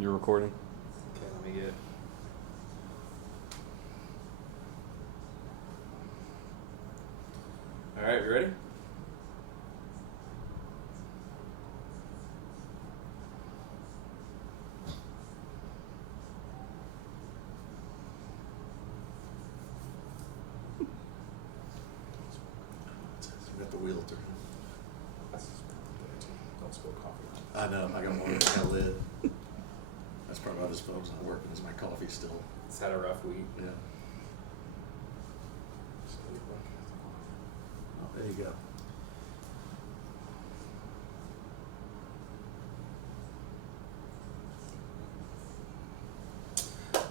You're recording. Okay, let me get. All right, you ready? We got the wheel turning. Don't spill coffee. I know. I got one on my lid. That's probably why this phone's not working. Is my coffee still? It's had a rough week. Yeah. Oh, there you go.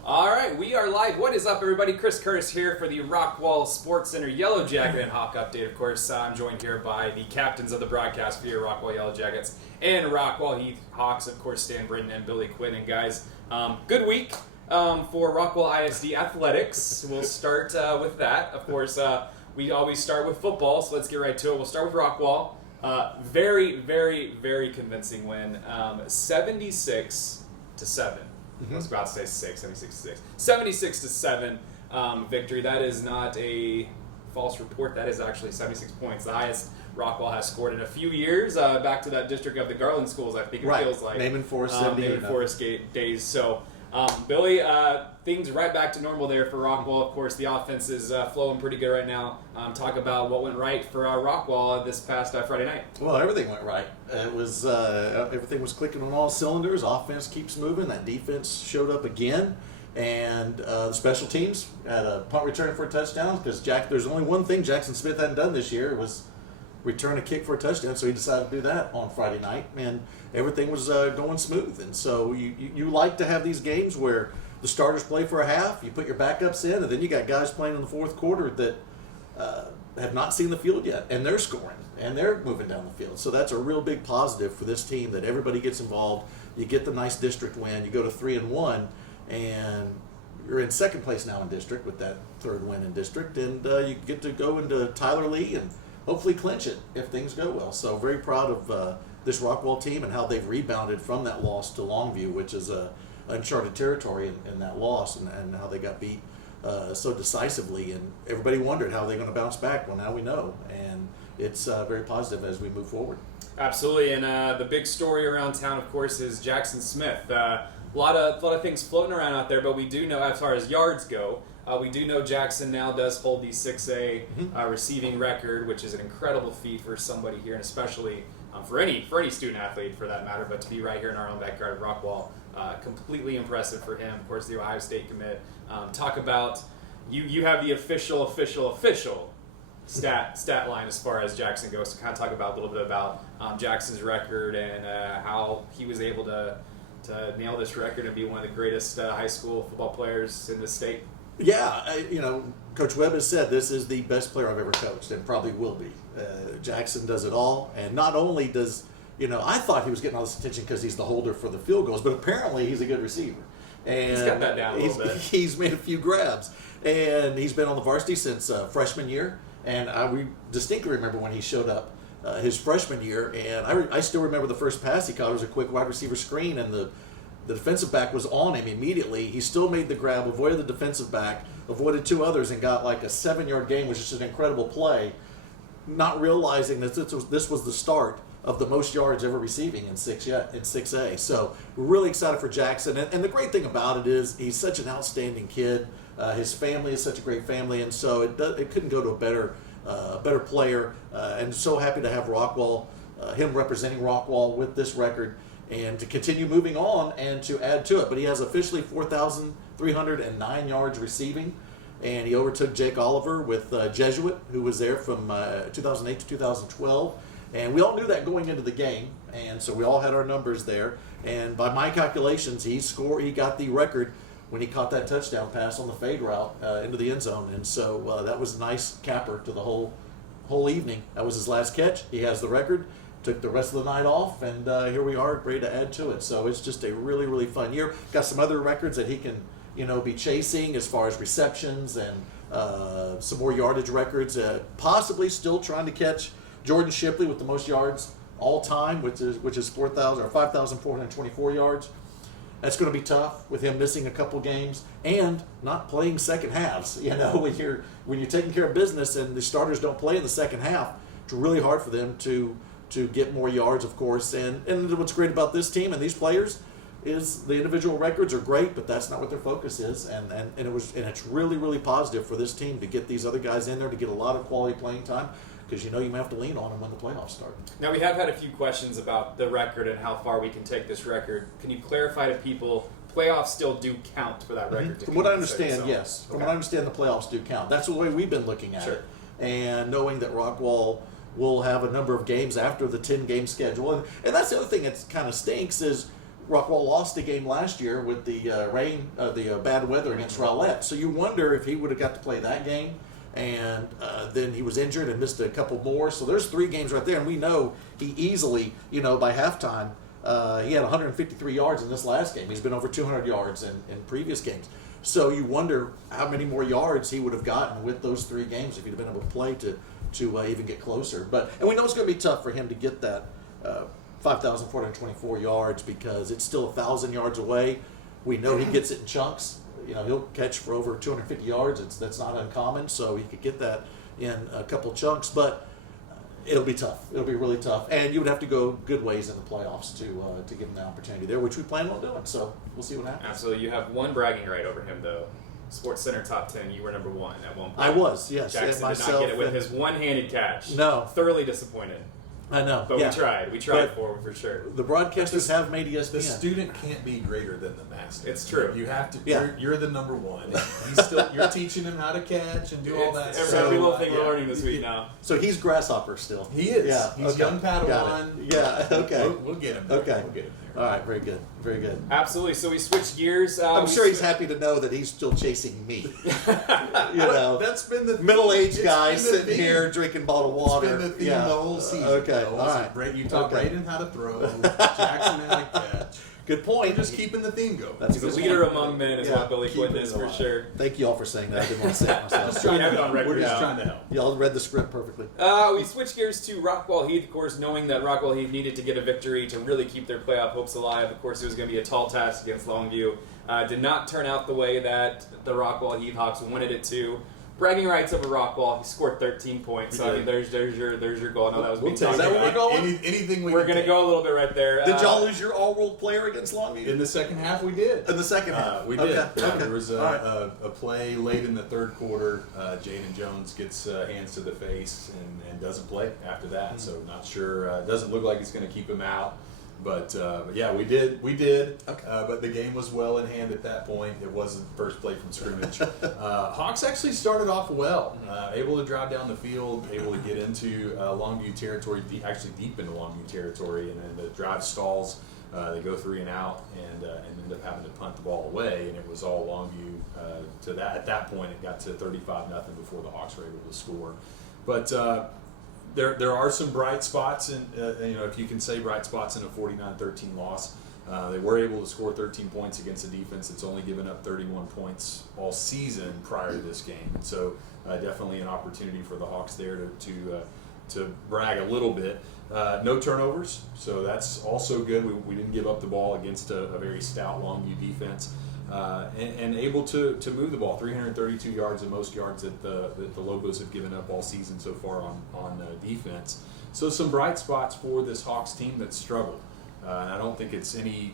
All right, we are live. What is up, everybody? Chris Curtis here for the Rockwall Sportscenter Yellow Jacket and Hawk Update. Of course, I'm joined here by the captains of the broadcast for your Rockwall Yellow Jackets and Rockwall Heath Hawks, of course, Stan Britton and Billy Quinn. And guys, good week for Rockwall ISD Athletics. We'll start with that. Of course, we always start with football, so let's get right to it. We'll start with Rockwall. Very, very, very convincing win, 76-7. I was about to say 76-6. 76-7 victory. That is not a false report. That is actually 76 points, the highest Rockwall has scored in a few years. Back to that district of the Garland schools, I think it feels like. Naaman Forest, Naaman Forest days. So, Billy, things right back to normal there for Rockwall. Of course, the offense is flowing pretty good right now. Talk about what went right for Rockwall this past Friday night. Well, everything went right. It was everything was clicking on all cylinders. Offense keeps moving. That defense showed up again, and the special teams had a punt return for a touchdown because there's only one thing Jackson Smith hadn't done this year was return a kick for a touchdown. So he decided to do that on Friday night, and everything was going smooth. And so you like to have these games where the starters play for a half, you put your backups in, and then you got guys playing in the fourth quarter that have not seen the field yet, and they're scoring, and they're moving down the field. So that's a real big positive for this team that everybody gets involved. You get the nice district win. You go to 3-1, and you're in second place now in district with that third win in district, and you get to go into Tyler Lee and hopefully clinch it if things go well. So very proud of this Rockwall team and how they've rebounded from that loss to Longview, which is uncharted territory in that loss, and how they got beat so decisively, and everybody wondered how they're going to bounce back. Well, now we know, and it's very positive as we move forward. Absolutely, and the big story around town, of course, is Jackson Smith. A lot of things floating around out there, but we do know, as far as yards go, we do know Jackson now does hold the 6A receiving record, which is an incredible feat for somebody here, and especially for any student athlete for that matter. But to be right here in our own backyard at Rockwall, completely impressive for him. Of course, the Ohio State commit. Talk about you have the official stat line as far as Jackson goes. So kind of talk about a little bit about Jackson's record and how he was able to nail this record and be one of the greatest high school football players in the state. Yeah, Coach Webb has said this is the best player I've ever coached, and probably will be. Jackson does it all, and not only does, I thought he was getting all this attention because he's the holder for the field goals, but apparently he's a good receiver. And he's got that down a little bit. He's made a few grabs, and he's been on the varsity since freshman year, and we distinctly remember when he showed up his freshman year, and I still remember the first pass he caught. It was a quick wide receiver screen, and the defensive back was on him immediately. He still made the grab, avoided the defensive back, avoided two others, and got like a 7-yard gain, which is an incredible play, not realizing that this was the start of the most yards ever receiving in 6A. So we're really excited for Jackson. And the great thing about it is he's such an outstanding kid. His family is such a great family, and so it couldn't go to a better player. And so happy to have Rockwall, him representing Rockwall with this record, and to continue moving on and to add to it. But he has officially 4,309 yards receiving, and he overtook Jake Oliver with Jesuit, who was there from 2008 to 2012. And we all knew that going into the game, and so we all had our numbers there. And by my calculations, he got the record when he caught that touchdown pass on the fade route into the end zone. And so that was a nice capper to the whole evening. That was his last catch. He has the record. Took the rest of the night off, and here we are, ready to add to it. So it's just a really, really fun year. Got some other records that he can, be chasing as far as receptions and some more yardage records. Possibly still trying to catch Jordan Shipley with the most yards all time, which is 5,424 yards. That's going to be tough with him missing a couple games and not playing second halves. You know, when you're taking care of business and the starters don't play in the second half, it's really hard for them to get more yards, of course. And what's great about this team and these players is the individual records are great, but that's not what their focus is. And it's really, really positive for this team to get these other guys in there to get a lot of quality playing time, because you know you might have to lean on them when the playoffs start. Now, we have had a few questions about the record and how far we can take this record. Can you clarify to people, playoffs still do count for that record? From what I understand, yes. From what I understand, the playoffs do count. That's the way we've been looking at it. And knowing that Rockwall will have a number of games after the 10-game schedule. And that's the other thing that kind of stinks is Rockwall lost a game last year with the rain, the bad weather against Rowlett. So you wonder if he would have got to play that game. And then he was injured and missed a couple more. So there's 3 games right there. And we know he easily, by halftime, he had 153 yards in this last game. He's been over 200 yards in previous games. So you wonder how many more yards he would have gotten with those 3 games if he'd have been able to play to even get closer. And we know it's going to be tough for him to get that 5,424 yards because it's still 1,000 yards away. We know he gets it in chunks. He'll catch for over 250 yards. That's not uncommon, so he could get that in a couple chunks. But it'll be tough. It'll be really tough, and you would have to go good ways in the playoffs to give him the opportunity there, which we plan on doing. So we'll see what happens. Absolutely, you have one bragging right over him though. SportsCenter top 10. You were number 1 at one point. I was, yes. Jackson did not get it with his one-handed catch. No, thoroughly disappointed. I know. But we tried. We tried for sure. The broadcasters have made ESPN. The student can't be greater than the master. It's true. You have to. Yeah. You're the number 1. You're teaching him how to catch and do all that. Every little thing we're learning this week now. So he's grasshopper still. He is. Yeah. He's young Padawan. Yeah. Okay. We'll get him there. Okay. We'll get him there. All right. Very good. Very good. Absolutely. So we switched gears. I'm sure he's happy to know that he's still chasing me. That's been the middle-aged guy sitting here drinking bottled water. It's been the theme the whole season. Okay. All right. You taught Braden how to throw. Jackson how to catch. Good point. We're just keeping the theme going. He's a leader among men, is what Billy Quinn is for sure. Thank you all for saying that. I didn't want to say it myself. Just trying to have it on record. We're just trying to help. Y'all read the script perfectly. We switched gears to Rockwall Heath, of course, knowing that Rockwall Heath needed to get a victory to really keep their playoff hopes alive. Of course, it was going to be a tall task against Longview. Did not turn out the way that the Rockwall Heath Hawks wanted it to. Bragging rights over Rockwall. He scored 13 points. So I mean, there's your goal. I know that was being talked Is that where we're about. going? Anything We're going to go a little bit right there. Did y'all lose your all-world player against Longview? In the second half, we did. In the second half, we did. Okay. Yeah, there was a play late in the third quarter. Jaden Jones gets hands to the face and doesn't play after that. Mm-hmm. So not sure. Doesn't look like it's going to keep him out. But yeah, we did. Okay. But the game was well in hand at that point. It wasn't the first play from scrimmage. Hawks actually started off well, able to drive down the field, able to get into Longview territory, actually deep into Longview territory, and then the drive stalls. They go 3 and out, and end up having to punt the ball away, and it was all Longview to that. At that point, it got to 35-0 before the Hawks were able to score. But there are some bright spots, and if you can say bright spots in a 49-13 loss. They were able to score 13 points against a defense that's only given up 31 points all season prior to this game. So definitely an opportunity for the Hawks there to brag a little bit. No turnovers, so that's also good. We didn't give up the ball against a very stout Longview defense. And able to move the ball, 332 yards, the most yards that the Lobos have given up all season so far on defense. So some bright spots for this Hawks team that struggled. And I don't think it's any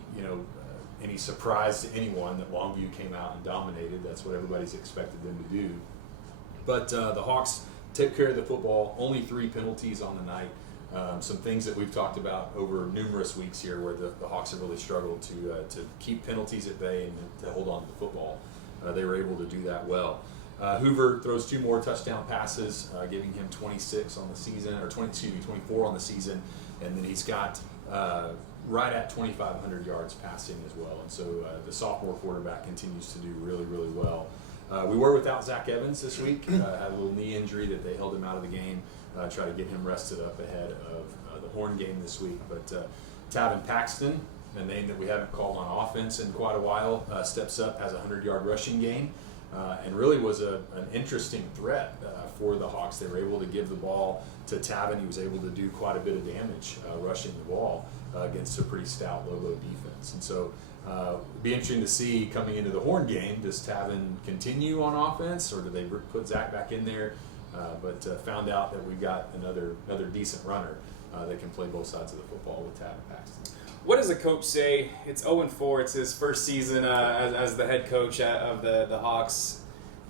surprise to anyone that Longview came out and dominated. That's what everybody's expected them to do. But the Hawks took care of the football. Only 3 penalties on the night. Some things that we've talked about over numerous weeks here where the Hawks have really struggled to keep penalties at bay and to hold on to the football. They were able to do that well. Hoover throws 2 more touchdown passes, giving him 26 on the season, 24 on the season, and then he's got right at 2,500 yards passing as well. And so the sophomore quarterback continues to do really, really well. We were without Zach Evans this week. Had a little knee injury that they held him out of the game. Try to get him rested up ahead of the Horn game this week. But Tavin Paxton, a name that we haven't called on offense in quite a while, steps up, has a 100-yard rushing game, and really was an interesting threat for the Hawks. They were able to give the ball to Tavin. He was able to do quite a bit of damage rushing the ball against a pretty stout Lobo defense. And so Be interesting to see coming into the Horn game, does Tavin continue on offense, or do they put Zach back in there? But found out that we've got another decent runner that can play both sides of the football with Tavin Paxton. What does a coach say? It's 0-4. It's his first season as the head coach of the Hawks.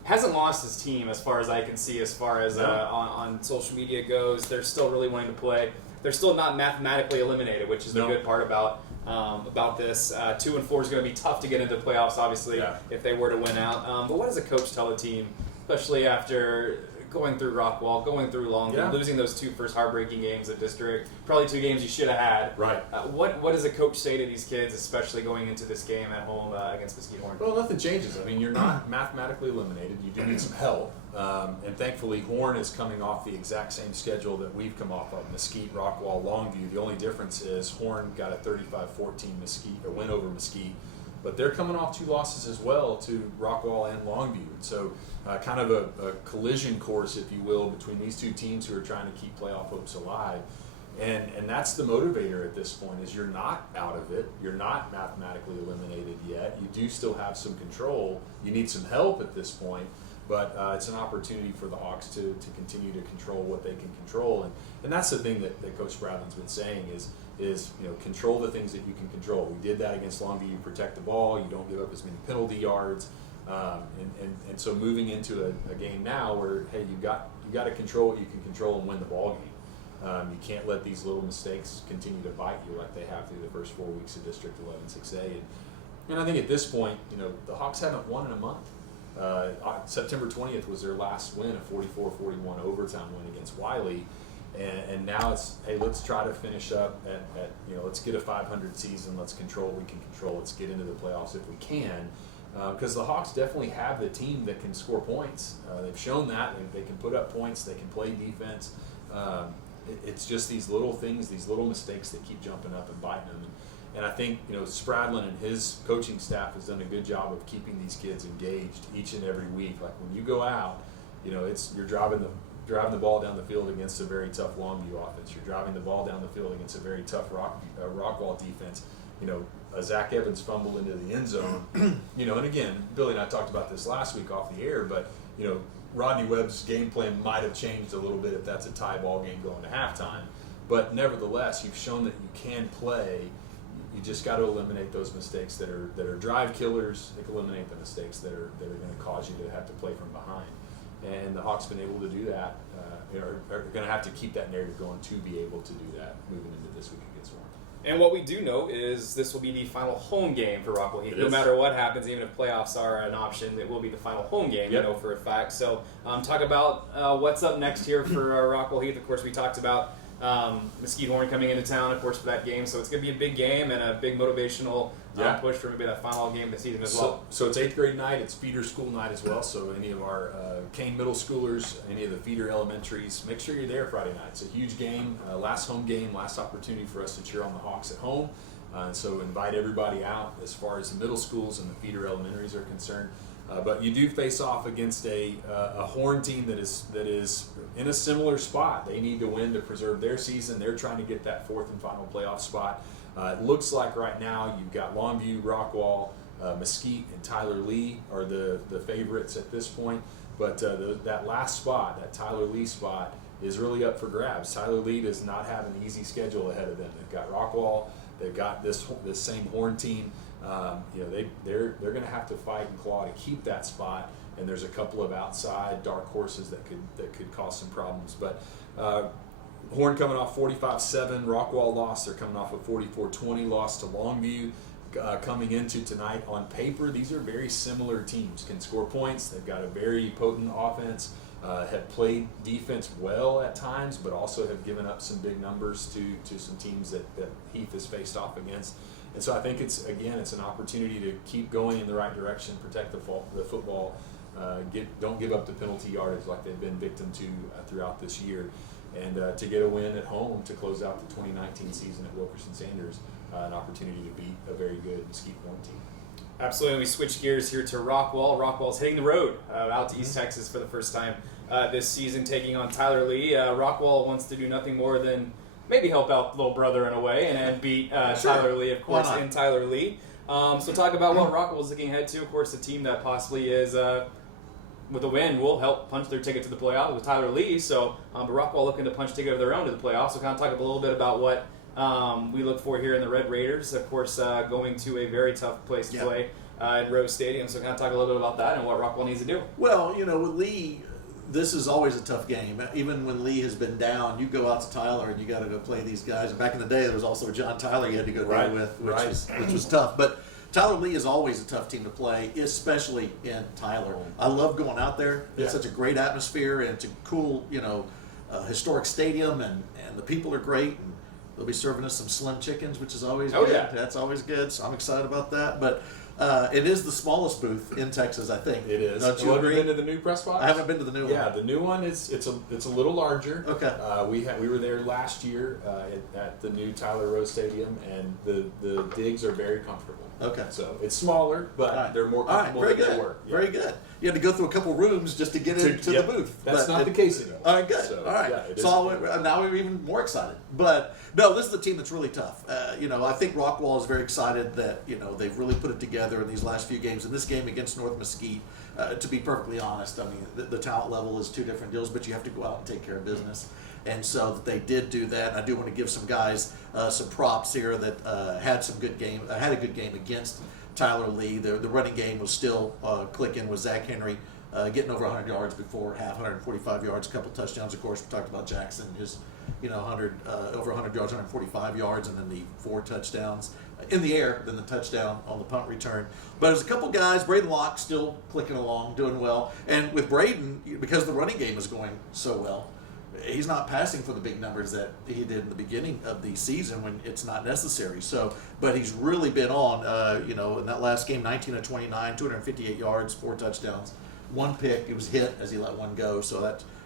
Hasn't lost his team as far as I can see, as far as on social media goes. They're still really wanting to play. They're still not mathematically eliminated, which is the good part about this. 2-4 is going to be tough to get into the playoffs, obviously, if they were to win out. But what does a coach tell a team, especially after going through Rockwall, going through Longview, losing those two first heartbreaking games at district, probably 2 games you should have had. Right. What does a coach say to these kids, especially going into this game at home against Mesquite Horn? Well, nothing changes. I mean, you're not mathematically eliminated. You do need some help. And thankfully, Horn is coming off the exact same schedule that we've come off of, Mesquite, Rockwall, Longview. The only difference is Horn got a 35-14 win over Mesquite. But they're coming off 2 losses as well to Rockwall and Longview. So kind of a collision course, if you will, between these 2 teams who are trying to keep playoff hopes alive. And that's the motivator at this point, is you're not out of it. You're not mathematically eliminated yet. You do still have some control. You need some help at this point. But it's an opportunity for the Hawks to continue to control what they can control. And that's the thing that Coach Bradlin's been saying is control the things that you can control. We did that against Longview. You protect the ball. You don't give up as many penalty yards. And so moving into a game now where, hey, you got to control what you can control and win the ball game. You can't let these little mistakes continue to bite you like they have through the first 4 weeks of District 11 6A. And I think at this point, the Hawks haven't won in a month. September 20th was their last win, a 44-41 overtime win against Wiley. And now it's, hey, let's try to finish up at let's get a 500 season. Let's control what we can control. Let's get into the playoffs if we can. Because the Hawks definitely have the team that can score points. They've shown that. They can put up points. They can play defense. It's just these little things, these little mistakes that keep jumping up and biting them. And I think, Spradlin and his coaching staff has done a good job of keeping these kids engaged each and every week. Like when you go out, you're driving the ball down the field against a very tough Longview offense. You're driving the ball down the field against a very tough Rockwall defense. A Zach Evans fumble into the end zone. And again, Billy and I talked about this last week off the air, but Rodney Webb's game plan might have changed a little bit if that's a tie ball game going to halftime. But nevertheless, you've shown that you can play. You just got to eliminate those mistakes that are drive killers. Eliminate the mistakes that are going to cause you to have to play from behind. And the Hawks been able to do that. Are going to have to keep that narrative going to be able to do that moving into this week against Warren. And what we do know is this will be the final home game for Rockwall Heath. No matter what happens, even if playoffs are an option, it will be the final home game, for a fact. So talk about what's up next here for Rockwall Heath. Of course, we talked about Mesquite Horn coming into town, of course, for that game. So it's going to be a big game and a big motivational push for maybe that final game of the season as well. So it's 8th grade night. It's feeder school night as well. So any of our Kane middle schoolers, any of the feeder elementaries, make sure you're there Friday night. It's a huge game, last home game, last opportunity for us to cheer on the Hawks at home. So invite everybody out as far as the middle schools and the feeder elementaries are concerned. But you do face off against a Horn team that is in a similar spot. They need to win to preserve their season. They're trying to get that 4th and final playoff spot. It looks like right now you've got Longview, Rockwall, Mesquite, and Tyler Lee are the favorites at this point. But that last spot, that Tyler Lee spot, is really up for grabs. Tyler Lee does not have an easy schedule ahead of them. They've got Rockwall. They've got this same Horn team. They're going to have to fight and claw to keep that spot, and there's a couple of outside dark horses that could cause some problems. But Horn coming off 45-7, Rockwall lost. They're coming off a 44-20 loss to Longview. Coming into tonight, on paper, these are very similar teams. Can score points. They've got a very potent offense. Have played defense well at times, but also have given up some big numbers to some teams that Heath has faced off against. And so I think it's an opportunity to keep going in the right direction, protect the football, don't give up the penalty yardage like they've been victim to throughout this year, and to get a win at home to close out the 2019 season at Wilkerson Sanders, an opportunity to beat a very good Mesquite Horn team. Absolutely. We switch gears here to Rockwall. Rockwall's hitting the road out to East Texas for the first time this season, taking on Tyler Lee. Rockwall wants to do nothing more than maybe help out little brother in a way and beat Tyler Lee, of course, in Tyler Lee. So talk about what Rockwall's looking ahead to. Of course, a team that possibly is, with a win, will help punch their ticket to the playoffs with Tyler Lee. So, but Rockwall looking to punch ticket of their own to the playoffs. So kind of talk a little bit about what we look for here in the Red Raiders. Of course, going to a very tough place to play at Rose Stadium. So kind of talk a little bit about that and what Rockwall needs to do. Well, with Lee, this is always a tough game. Even when Lee has been down, you go out to Tyler and you got to go play these guys. And back in the day, there was also John Tyler you had to go deal with, which was tough. But Tyler Lee is always a tough team to play, especially in Tyler. I love going out there. It's such a great atmosphere, and it's a cool, historic stadium, and the people are great. And they'll be serving us some slim chickens, which is always good. Yeah. That's always good. So I'm excited about that. But it is the smallest booth in Texas, I think. It is. Don't you agree? Have you been to the new press box? I haven't been to the new one. Yeah, the new one it's a little larger. Okay. We were there last year at the new Tyler Rose Stadium, and the digs are very comfortable. Okay. So it's smaller, but they're more comfortable very than good. they were. Yeah. Very good. You had to go through a couple rooms just to get into the booth. That's not the case anymore. All right, good. So, all right. yeah, So now we're even more excited. But no, this is a team that's really tough. I think Rockwall is very excited that they've really put it together in these last few games. In this game against North Mesquite, to be perfectly honest, I mean the talent level is two different deals, but you have to go out and take care of business. And so they did do that. And I do want to give some guys some props here that had a good game against Tyler Lee. The running game was still clicking with Zach Henry getting over 100 yards before half, 145 yards, a couple touchdowns. Of course, we talked about Jackson, his over 100 yards, 145 yards, and then the 4 touchdowns in the air, then the touchdown on the punt return. But there's a couple guys, Braden Locke still clicking along, doing well. And with Braden, because the running game is going so well, he's not passing for the big numbers that he did in the beginning of the season when it's not necessary. So, but he's really been on, in that last game, 19 of 29, 258 yards, 4 touchdowns, 1 pick. He was hit as he let one go, so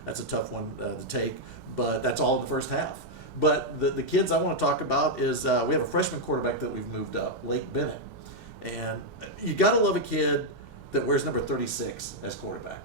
that's a tough one to take. But that's all in the first half. But the kids I want to talk about is we have a freshman quarterback that we've moved up, Lake Bennett. And you got to love a kid that wears number 36 as quarterback.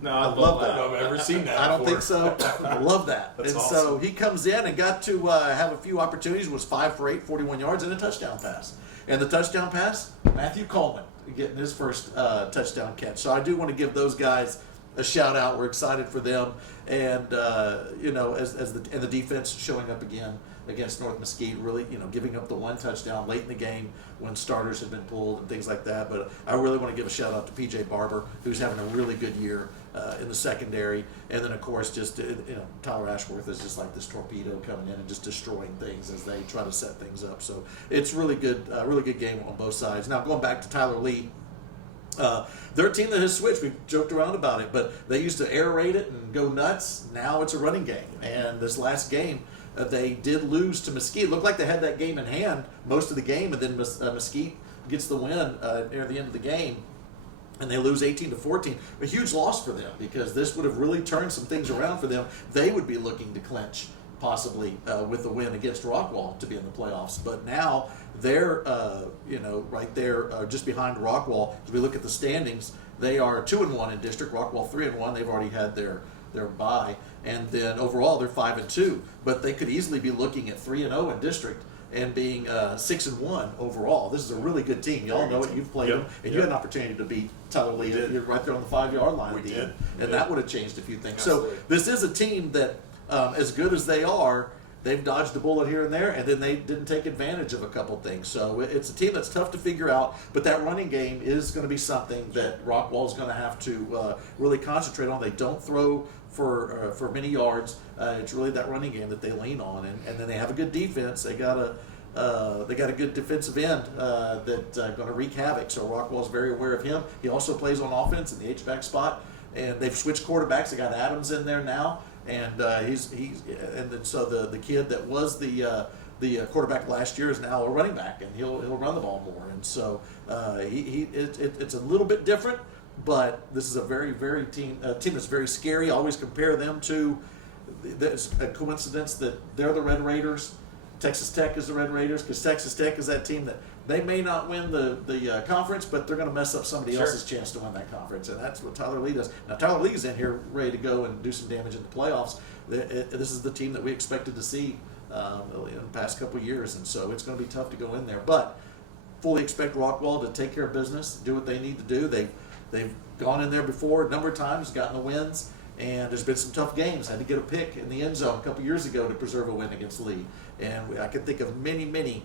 No, I love that. I've ever seen that. I don't before. think so. I love that. That's and awesome. so he comes in and got to have a few opportunities, was 5 for 8, 41 yards, and a touchdown pass. And the touchdown pass, Matthew Coleman getting his first touchdown catch. So I do want to give those guys a shout out. We're excited for them. And, the defense showing up again against North Mesquite, really, giving up the 1 touchdown late in the game when starters had been pulled and things like that. But I really want to give a shout out to P.J. Barber, who's having a really good year in the secondary. And then, of course, just, Tyler Ashworth is just like this torpedo coming in and just destroying things as they try to set things up. So it's really good game on both sides. Now, going back to Tyler Lee, they're a team that has switched. We've joked around about it, but they used to air raid it and go nuts. Now it's a running game. And this last game, they did lose to Mesquite. It looked like they had that game in hand most of the game, and then Mesquite gets the win near the end of the game, and they lose 18-14. A huge loss for them because this would have really turned some things around for them. They would be looking to clinch possibly with the win against Rockwall to be in the playoffs. But now they're right there just behind Rockwall. As we look at the standings, they are 2-1 in district. Rockwall 3-1. They've already had their bye, and then overall they're 5-2. But they could easily be looking at 3-0 in district and being 6-1 overall. This is a really good team. Y'all know it. You've played them, and you had an opportunity to beat Tyler Lee. You're right there on the 5-yard line. We did. And that would have changed a few things. Absolutely. So this is a team that, as good as they are, they've dodged a bullet here and there, and then they didn't take advantage of a couple things. So it's a team that's tough to figure out, but that running game is going to be something that Rockwall's going to have to really concentrate on. They don't throw for many yards. It's really that running game that they lean on, and then they have a good defense. They got a good defensive end that's going to wreak havoc. So Rockwall's very aware of him. He also plays on offense in the H-back spot, and they've switched quarterbacks. They got Adams in there now. And so the kid that was the quarterback last year is now a running back, and he'll run the ball more. And so it's a little bit different, but this is a very team that's very scary. I always compare them to. It's a coincidence that they're the Red Raiders. Texas Tech is the Red Raiders because Texas Tech is that team that they may not win the conference, but they're going to mess up somebody else's chance to win that conference, and that's what Tyler Lee does. Now Tyler Lee's in here ready to go and do some damage in the playoffs. This is the team that we expected to see in the past couple of years, and so it's going to be tough to go in there. But fully expect Rockwall to take care of business, do what they need to do. They've gone in there before a number of times, gotten the wins, and there's been some tough games. Had to get a pick in the end zone a couple years ago to preserve a win against Lee. And I can think of many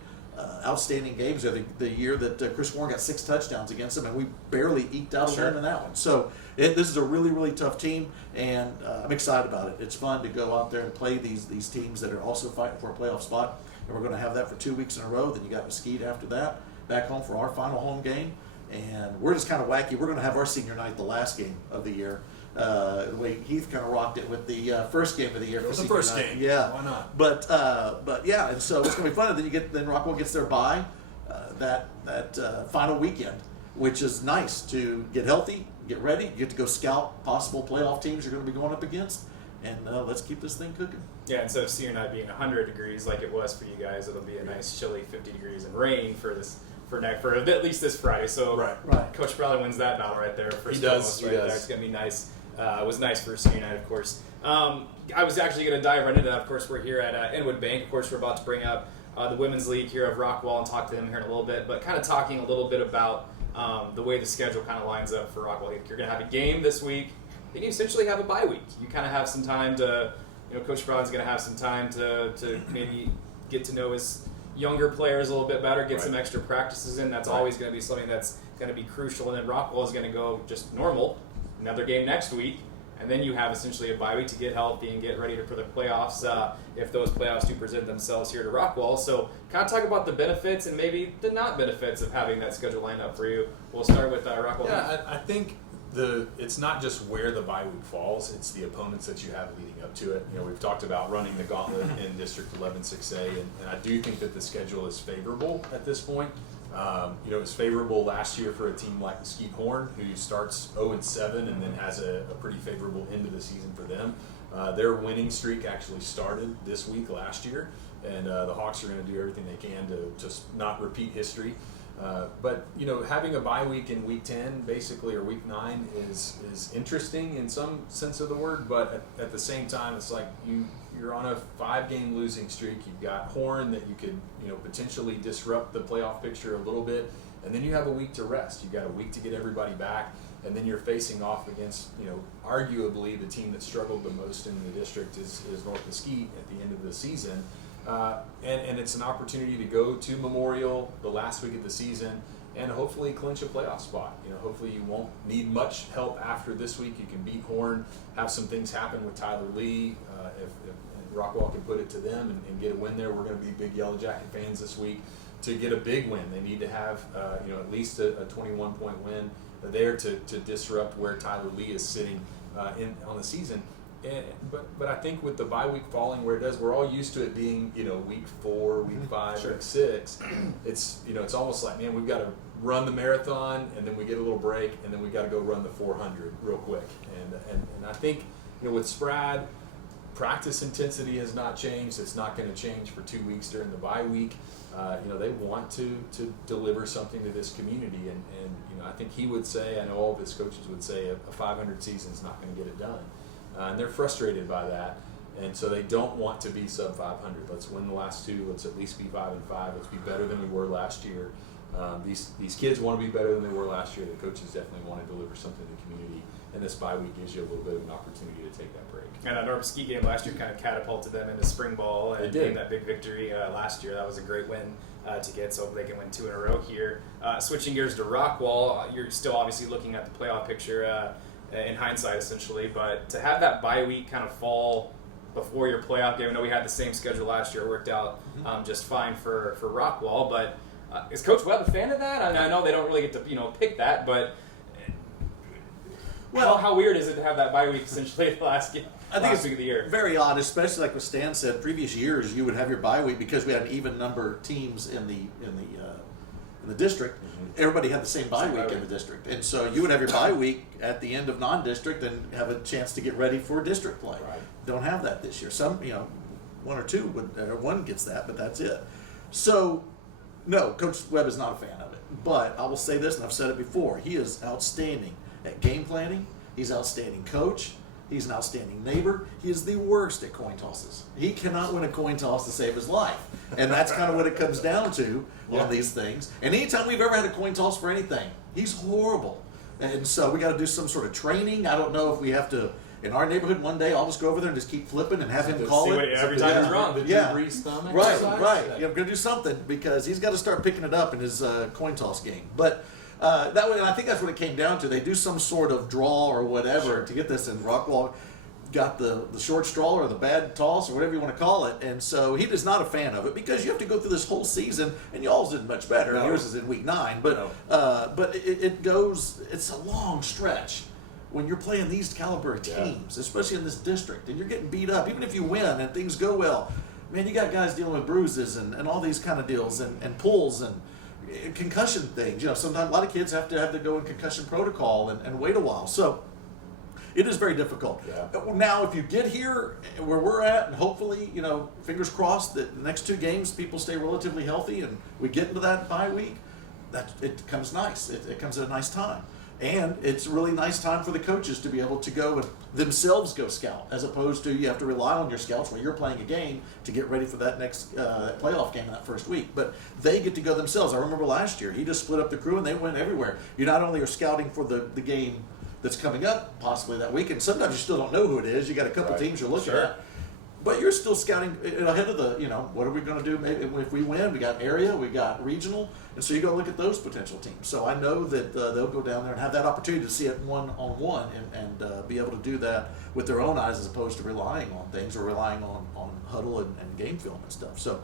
outstanding games. The year that Chris Warren got 6 touchdowns against them, and we barely eked out a win in that one. So this is a really tough team, and I'm excited about it. It's fun to go out there and play these teams that are also fighting for a playoff spot. And we're going to have that for 2 weeks in a row. Then you got Mesquite after that, back home for our final home game. And we're just kind of wacky. We're going to have our senior night the last game of the year. The way Heath kind of rocked it with the first game of the year. It was for the senior first night. game. Yeah. Why not? But yeah, and so it's going to be fun. And then Rockwall gets their bye that final weekend, which is nice to get healthy, get ready. You get to go scout possible playoff teams you're going to be going up against. And let's keep this thing cooking. Yeah, instead of senior night being 100 degrees like it was for you guys, it'll be a nice chilly 50 degrees and rain for at least this Friday. So Right. Coach probably wins that battle right there. First He does. There. It's going to be nice. It was nice for senior night, of course. I was actually going to dive right into that. Of course, we're here at Inwood Bank. Of course, we're about to bring up the Women's League here of Rockwall and talk to them here in a little bit. But kind of talking a little bit about the way the schedule kind of lines up for Rockwall. You're going to have a game this week. Then you essentially have a bye week. You kind of have some time to, Coach Brown's going to have some time to maybe get to know his younger players a little bit better, get some extra practices in. That's always going to be something that's going to be crucial. And then Rockwall is going to go just normal, another game next week. And then you have essentially a bye week to get healthy and get ready for the playoffs if those playoffs do present themselves here to Rockwall. So kind of talk about the benefits and maybe the not benefits of having that schedule lined up for you. We'll start with Rockwall. Yeah, I think it's not just where the bye week falls, it's the opponents that you have leading up to it. We've talked about running the gauntlet in District 11 6A, and I do think that the schedule is favorable at this point. It was favorable last year for a team like Mesquite Horn, who starts 0-7 and then has a pretty favorable end of the season for them. Their winning streak actually started this week last year, and the Hawks are going to do everything they can to just not repeat history. But having a bye week in week 10, basically, or week 9, is interesting in some sense of the word. But at the same time, it's like you're on a 5-game losing streak. You've got Horn that you could potentially disrupt the playoff picture a little bit, and then you have a week to rest. You've got a week to get everybody back, and then you're facing off against arguably the team that struggled the most in the district is North Mesquite at the end of the season. And it's an opportunity to go to Memorial the last week of the season and hopefully clinch a playoff spot. Hopefully you won't need much help after this week. You can beat Horn, have some things happen with Tyler Lee. If Rockwall can put it to them and get a win there, we're going to be big Yellow Jacket fans this week. To get a big win, they need to have at least a 21-point win there to disrupt where Tyler Lee is sitting on the season. But I think with the bye week falling where it does, we're all used to it being week 4, week 5, week 6. It's it's almost like, man, we've got to run the marathon and then we get a little break and then we got to go run the 400 real quick. And I think with Sprad, practice intensity has not changed. It's not going to change for 2 weeks during the bye week. They want to deliver something to this community, and I think he would say, I know all of his coaches would say, a 500 season is not going to get it done. And they're frustrated by that, and so they don't want to be sub 500. Let's win the last 2. Let's at least be 5-5. Let's be better than we were last year. These kids want to be better than they were last year. The coaches definitely want to deliver something to the community, and this bye week gives you a little bit of an opportunity to take that break. And that North Mesquite game last year kind of catapulted them into spring ball and gained that big victory last year. That was a great win to get, so they can win 2 in a row here. Switching gears to Rockwall, you're still obviously looking at the playoff picture in hindsight, essentially, but to have that bye week kind of fall before your playoff game, I know we had the same schedule last year. It worked out just fine for Rockwall, but is Coach Webb a fan of that? I know they don't really get to pick that, but how weird is it to have that bye week essentially the last week of the year? Very odd, especially like what Stan said. Previous years, you would have your bye week because we had an even number of teams in the district. Everybody had the same bye week in the district, and so you would have your bye week at the end of non-district and have a chance to get ready for district play. Right. Don't have that this year. Some, 1 or 2 one gets that, but that's it. So, no, Coach Webb is not a fan of it. But I will say this, and I've said it before: he is outstanding at game planning. He's outstanding coach. He's an outstanding neighbor. He is the worst at coin tosses. He cannot win a coin toss to save his life. And that's kind of what it comes down to on these things. And anytime we've ever had a coin toss for anything, he's horrible. And so we got to do some sort of training. I don't know if we have to, in our neighborhood one day, I'll just go over there and just keep flipping and have him call it. Every time he's wrong. Right. Yeah, I'm going to do something because he's got to start picking it up in his coin toss game. But that way, and I think that's what it came down to. They do some sort of draw or whatever to get this, and Rockwall got the short straw or the bad toss or whatever you want to call it, and so he is not a fan of it because you have to go through this whole season, and y'all's did much better. No. Yours is in week 9, but it goes. It's a long stretch when you're playing these caliber of teams, especially in this district, and you're getting beat up. Even if you win and things go well, man, you got guys dealing with bruises and all these kind of deals and pulls and concussion things. Sometimes a lot of kids have to go in concussion protocol and wait a while. So it is very difficult. Yeah. Now, if you get here where we're at, and hopefully, fingers crossed that the next 2 games people stay relatively healthy and we get into that bye week, it comes nice. It comes at a nice time. And it's a really nice time for the coaches to be able to go and themselves go scout, as opposed to you have to rely on your scouts when you're playing a game to get ready for that next playoff game in that first week. But they get to go themselves. I remember last year, he just split up the crew and they went everywhere. You not only are scouting for the game that's coming up possibly that week, and sometimes you still don't know who it is. You got a couple teams you're looking at. But you're still scouting ahead of the, what are we going to do? Maybe if we win, we got area, we got regional, and so you go look at those potential teams. So I know that they'll go down there and have that opportunity to see it one-on-one and be able to do that with their own eyes as opposed to relying on things or relying on huddle and game film and stuff. So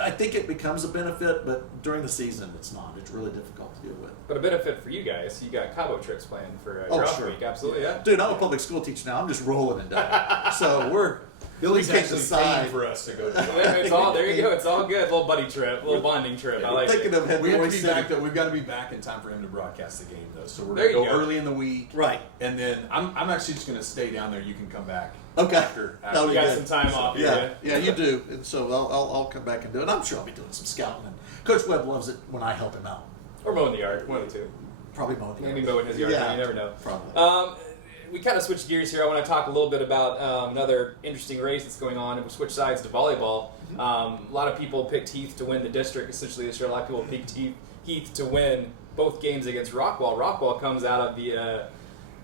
I think it becomes a benefit, but during the season it's not. It's really difficult to deal with. But a benefit for you guys, you got Cabo trips planned for your off week. Absolutely, yeah. Dude, I'm a public school teacher now. I'm just rolling and dying. So Billy's can't actually decide paying for us to go. There you go. It's all good. Little buddy trip, little bonding trip. I like it. We have to be back. We've got to be back in time for him to broadcast the game, though. So we're going to go early in the week, right? And then I'm actually just going to stay down there. You can come back. Okay. After. You got some time off. Yeah, you do. And so I'll come back and do it. I'm sure I'll be doing some scouting. And Coach Webb loves it when I help him out. Or mowing the yard. One of the two. Probably mowing the yard. Maybe mowing his yard. Yeah, you never know. Probably. We kind of switched gears here. I want to talk a little bit about another interesting race that's going on, and we'll switch sides to volleyball. A lot of people picked Heath to win the district essentially this year. A lot of people picked Heath to win both games against Rockwall. Rockwall comes out of the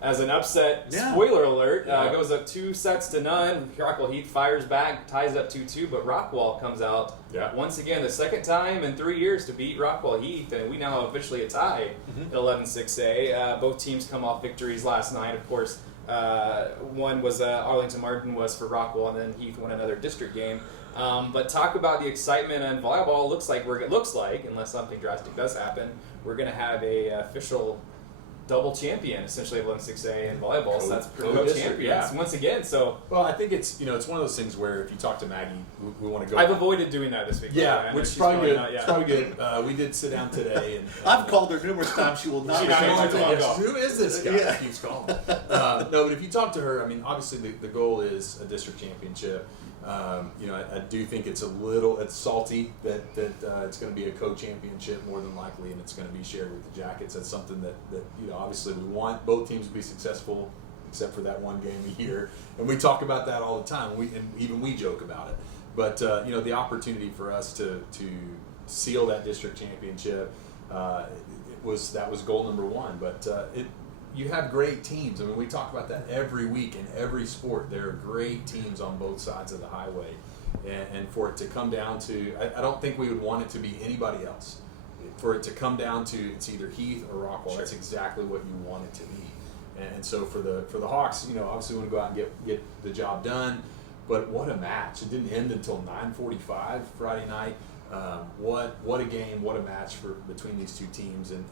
as an upset. Yeah. Spoiler alert! Goes up 2-0. Rockwall Heath fires back, ties up 2-2, but Rockwall comes out once again the second time in 3 years to beat Rockwall Heath, and we now have officially a tie at 11-6A. Both teams come off victories last night. Of course, one was Arlington Martin was for Rockwall, and then Heath won another district game. But talk about the excitement in volleyball. It looks like, unless something drastic does happen, we're going to have a official double champion, essentially, of 11-6A in volleyball. So that's co-champions once again. So I think it's it's one of those things where if you talk to Maggie, we want to go. I've avoided doing that this week. Yeah, which is probably good. It's probably good. We did sit down today, and I've called her numerous times. She will not. Who is this guy? Yeah. Keeps calling. No, but if you talk to her, obviously the goal is a district championship. I do think it's it's salty that it's going to be a co-championship more than likely, and it's going to be shared with the Jackets. That's something that obviously we want both teams to be successful, except for that one game a year, and we talk about that all the time. And we joke about it, but the opportunity for us to seal that district championship that was goal number one. But you have great teams. We talk about that every week in every sport. There are great teams on both sides of the highway. And for it to come down to, I don't think we would want it to be anybody else. For it to come down to, it's either Heath or Rockwall. That's exactly what you want it to be. And so for the Hawks, obviously we want to go out and get the job done. But what a match. It didn't end until 9:45 Friday night. What a game, what a match between these two teams, and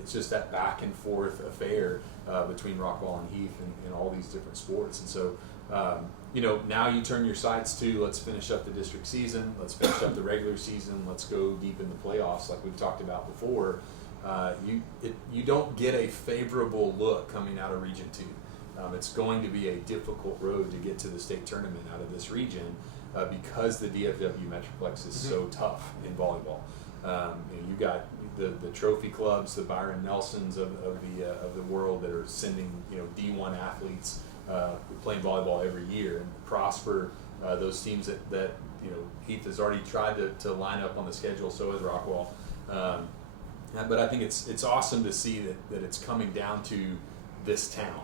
it's just that back and forth affair between Rockwall and Heath in all these different sports. And so now you turn your sights to, let's finish up the district season, let's finish up the regular season, let's go deep in the playoffs like we've talked about before. You don't get a favorable look coming out of Region 2. It's going to be a difficult road to get to the state tournament out of this region. Because the DFW Metroplex is so tough in volleyball. You got the trophy clubs, the Byron Nelsons of the world that are sending D1 athletes playing volleyball every year and prosper those teams that Heath has already tried to line up on the schedule. So has Rockwall. But I think it's awesome to see that it's coming down to this town.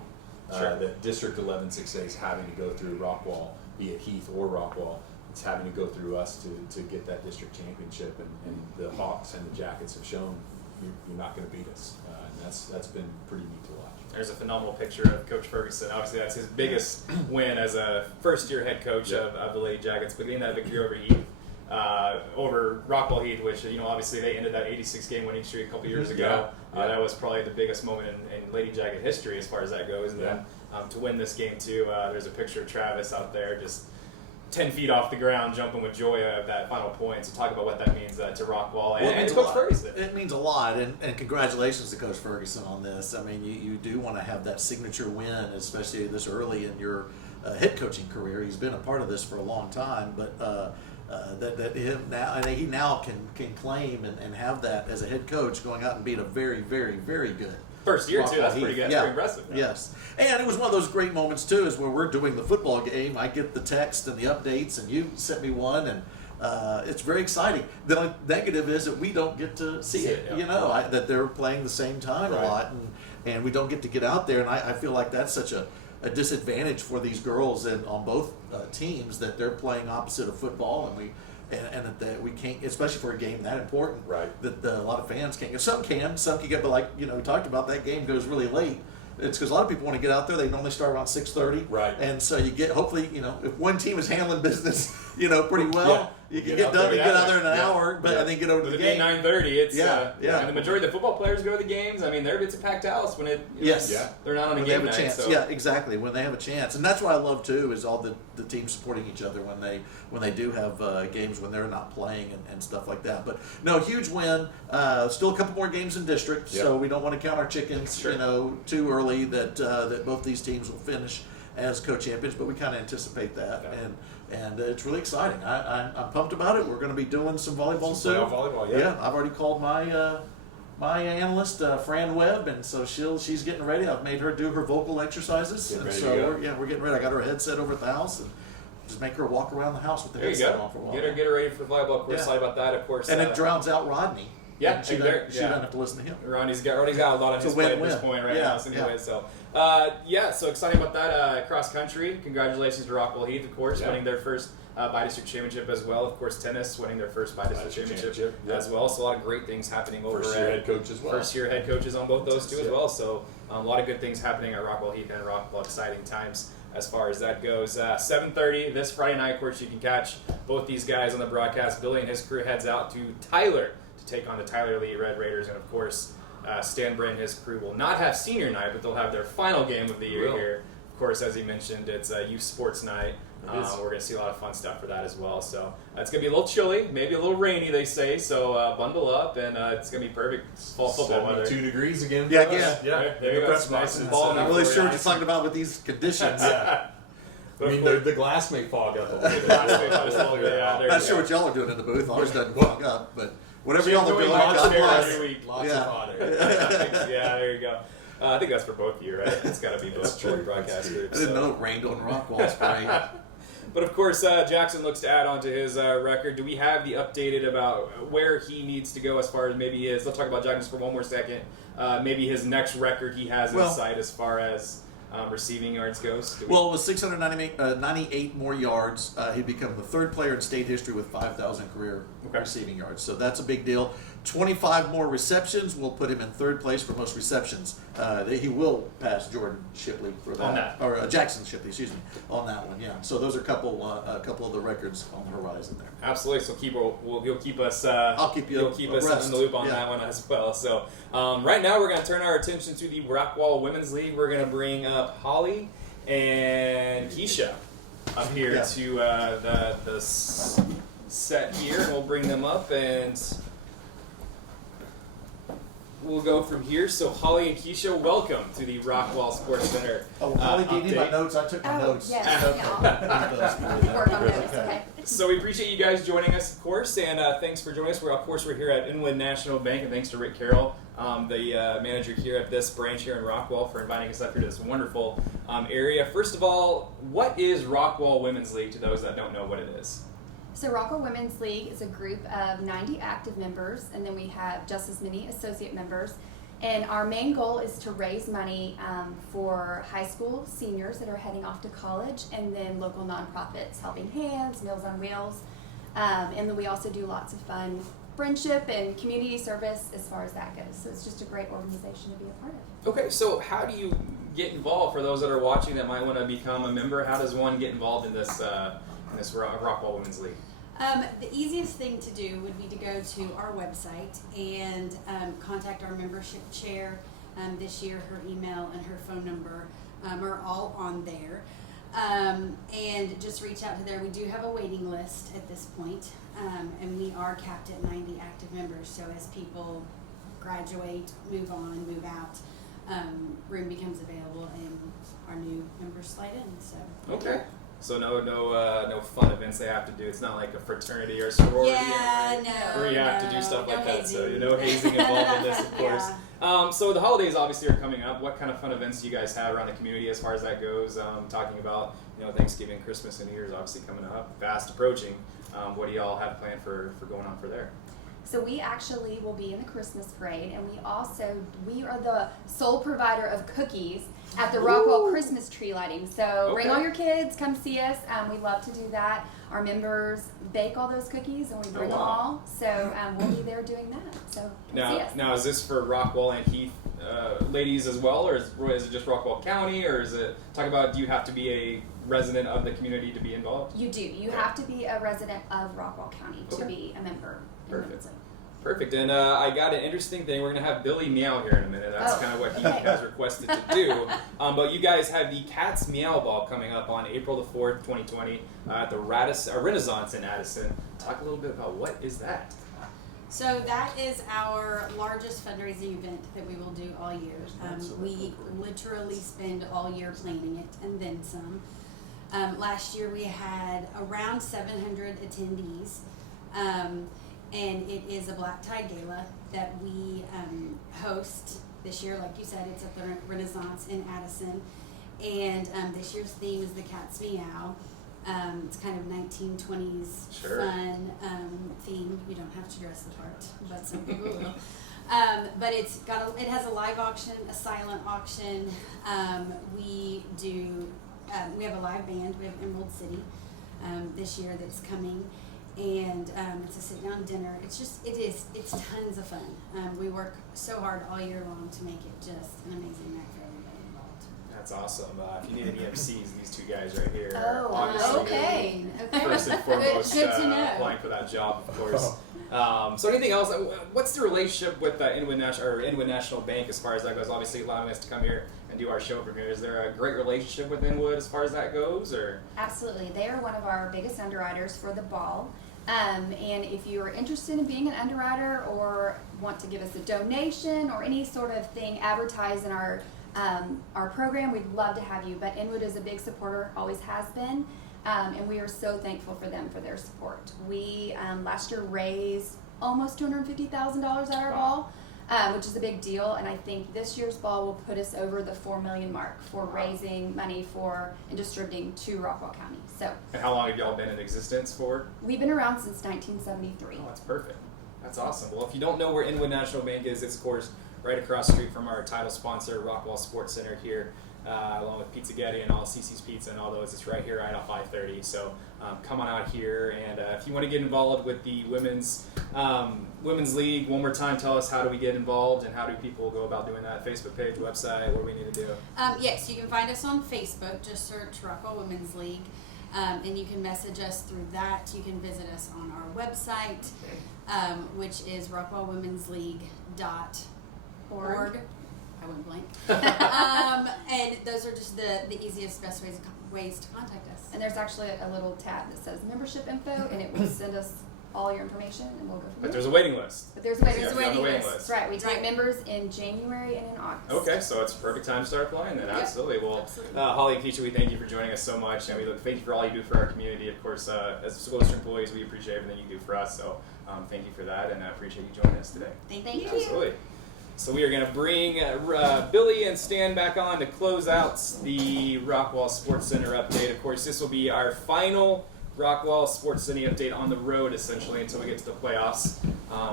Sure. That District 11 6A is having to go through Rockwall, be it Heath or Rockwall. It's having to go through us to get that district championship, and the Hawks and the Jackets have shown you're not going to beat us, and that's been pretty neat to watch. There's a phenomenal picture of Coach Ferguson. Obviously, that's his biggest win as a first-year head coach of the Lady Jackets, but getting that victory over Heath, over Rockwall Heath, which obviously they ended that 86-game winning streak a couple years ago. That was probably the biggest moment in Lady Jacket history as far as that goes. And then to win this game too, there's a picture of Travis out there just 10 feet off the ground, jumping with joy of that final point. So talk about what that means to Rockwall and Coach Ferguson. It means a lot, and congratulations to Coach Ferguson on this. I mean, you do want to have that signature win, especially this early in your head coaching career. He's been a part of this for a long time, but he now can claim and have that as a head coach, going out and beat a very, very, very good first year too. That's pretty good. That's pretty impressive. Yes, and it was one of those great moments too, is where we're doing the football game. I get the text and the updates, and you sent me one, and it's very exciting. The only negative is that we don't get to see it. That they're playing the same time a lot, and we don't get out there. And I feel like that's such a disadvantage for these girls and on both teams, that they're playing opposite of football, and that we can't, especially for a game that important, that a lot of fans can't get. Some can get, but like we talked about, that game goes really late. It's because a lot of people want to get out there. They normally start around 6:30, and so you get, hopefully, if one team is handling business, pretty well, you can get done and get out there in an hour, but and then get over to the game. 9:30. It's and the majority of the football players go to the games. I mean, it's a packed house when they're not on a game they have a night. chance. So. Yeah, exactly. When they have a chance, and that's what I love too, is all the teams supporting each other when they do have games when they're not playing and stuff like that. But no, huge win. Still a couple more games in district, so we don't want to count our chickens. Too early that both these teams will finish as co-champions, but we kind of anticipate that, and it's really exciting. I'm pumped about it. We're going to be doing some volleyball soon. Volleyball, I've already called my analyst, Fran Webb, and so she's getting ready. I've made her do her vocal exercises, and so we're getting ready. I got her headset over at the house, and just make her walk around the house with the headset on for a while. Get her ready for volleyball. Of course, sorry about that. Of course, and it drowns out Rodney. Yeah, she doesn't have to listen to him. Ronnie's got a lot on his plate at this point right now. So anyway, so excited about that cross country. Congratulations to Rockwall Heath, of course, winning their first bi-district championship as well. Of course, tennis winning their first bi-district championship as well. So a lot of great things happening over first-year head coach as well. First-year head coaches on both those two as well. So a lot of good things happening at Rockwall Heath and Rockwall. Exciting times as far as that goes. 7:30 this Friday night. Of course, you can catch both these guys on the broadcast. Billy and his crew heads out to Tyler to take on the Tyler Lee Red Raiders, and of course, Stan Bray and his crew will not have senior night, but they'll have their final game of the year here. Of course, as he mentioned, it's youth sports night. We're going to see a lot of fun stuff for that as well. So it's going to be a little chilly, maybe a little rainy, they say. So bundle up, and it's going to be perfect fall football weather. 2 degrees again. There you go. It's nice and balmy. I'm not really sure what you're talking about with these conditions. I mean, the glass may fog up a little bit. Not sure what y'all are doing in the booth. Ours doesn't fog up, but whatever y'all are doing, lots God bless. Lots of hot air. There you go. I think that's for both of you, right? It's got to be both broadcast groups. I didn't know it rained on Rockwall spray. But of course, Jackson looks to add on to his record. Do we have the updated about where he needs to go as far as maybe his? Let's talk about Jackson for one more second. Maybe his next record he has in sight as far as receiving yards goes. Well, with 698 more yards, he'd become the third player in state history with 5,000 career receiving yards. So that's a big deal. 25 more receptions will put him in third place for most receptions. He will pass Jordan Shipley for that. On that. Or Jackson Shipley, excuse me, on that one, yeah. So those are a couple of the records on the horizon there. Absolutely. So you'll keep us. I'll keep you. You'll keep us in the loop on that one as well. So right now we're going to turn our attention to the Rockwall Women's League. We're going to bring up Holly and Keisha up here to the set here, and we'll bring them up and we'll go from here. So Holly and Keisha, welcome to the Rockwall Sportscenter. Holly, do you need my notes? I took my notes. Yes. Work on this. Okay. So we appreciate you guys joining us, of course, and thanks for joining us. We're here at Inland National Bank, and thanks to Rick Carroll the manager here at this branch here in Rockwall, for inviting us up here to this wonderful area. First of all, what is Rockwall Women's League to those that don't know what it is? So Rockwall Women's League is a group of 90 active members, and then we have just as many associate members. And our main goal is to raise money for high school seniors that are heading off to college, and then local nonprofits, Helping Hands, Meals on Wheels. And then we also do lots of fun friendship and community service as far as that goes. So it's just a great organization to be a part of. Okay, so how do you get involved? For those that are watching that might want to become a member, how does one get involved in this Rockwall Women's League? The easiest thing to do would be to go to our website and contact our membership chair. This year, her email and her phone number are all on there. And just reach out to there. We do have a waiting list at this point, and we are capped at 90 active members. So as people graduate, move on, move out, room becomes available, and our new members slide in. So okay. So no fun events they have to do. It's not like a fraternity or sorority where you have to do stuff like that. So no hazing involved in this, of course. So the holidays obviously are coming up. What kind of fun events do you guys have around the community as far as that goes? Talking about Thanksgiving, Christmas, and New Year's obviously coming up, fast approaching. What do y'all have planned for going on for there? So we actually will be in the Christmas parade, and we are the sole provider of cookies at the Rockwall Christmas tree lighting. So bring all your kids, come see us. We love to do that. Our members bake all those cookies, and we bring them all. So we'll be there doing that. So come see us. Now, is this for Rockwall and Heath ladies as well, or is it just Rockwall County, or is it do you have to be a resident of the community to be involved? You do. You have to be a resident of Rockwall County to be a member. Perfect. And I got an interesting thing. We're going to have Billy Meow here in a minute. That's kind of what he has requested to do. But you guys have the Cats Meow Ball coming up on April the 4th, 2020 at the Renaissance in Addison. Talk a little bit about what is that? So that is our largest fundraising event that we will do all year. We literally spend all year planning it and then some. Last year we had around 700 attendees. And it is a black tie gala that we host this year. Like you said, it's at the Renaissance in Addison. And this year's theme is the Cat's Meow. It's kind of 1920s fun theme. You don't have to dress the part, but some people will. But it has a live auction, a silent auction. We have a live band. We have Emerald City this year that's coming. And it's a sit-down dinner. It's tons of fun. We work so hard all year long to make it just an amazing night for everybody involved. That's awesome. If you need any MCs, these two guys right here are obviously okay. First and foremost Good to know. applying for that job, of course. So anything else? What's the relationship with Inwood National Bank as far as that goes? Obviously allowing us to come here and do our show from here. Is there a great relationship with Inwood as far as that goes? Or Absolutely. They are one of our biggest underwriters for the ball. And if you are interested in being an underwriter or want to give us a donation or any sort of thing advertised in our program, we'd love to have you. But Inwood is a big supporter, always has been, and we are so thankful for them for their support. We last year raised almost $250,000 at our ball, which is a big deal, and I think this year's ball will put us over the $4 million mark for raising money for and distributing to Rockwall County. So, and how long have y'all been in existence for? We've been around since 1973. Oh, that's perfect. That's awesome. Well, if you don't know where Inwood National Bank is, it's of course right across the street from our title sponsor, Rockwall Sportscenter here, along with Pizza Getty and all Cece's Pizza and all those. It's right here right off I-30. So come on out here, and if you want to get involved with the women's league, one more time, tell us how do we get involved and how do people go about doing that? Facebook page, website, what do we need to do? Yes, you can find us on Facebook. Just search Rockwall Women's League, and you can message us through that. You can visit us on our website, which is rockwallwomensleague.org. I went blank. And those are just the easiest, best ways to contact us. And there's actually a little tab that says membership info, and it will send us all your information, and we'll go from there. But there's a waiting list. But there's a waiting waiting list. list. Right. We take members in January and in August. Okay, so it's a perfect time to start applying then. Yep. Absolutely. Well, Absolutely. Holly and Keisha, we thank you for joining us so much, and thank you for all you do for our community. Of course, as school district employees, we appreciate everything you do for us. So thank you for that, and I appreciate you joining us today. Thank you. Absolutely. So we are going to bring Billy and Stan back on to close out the Rockwall Sportscenter update. Of course, this will be our final Rockwall Sportscenter update on the road, essentially, until we get to the playoffs.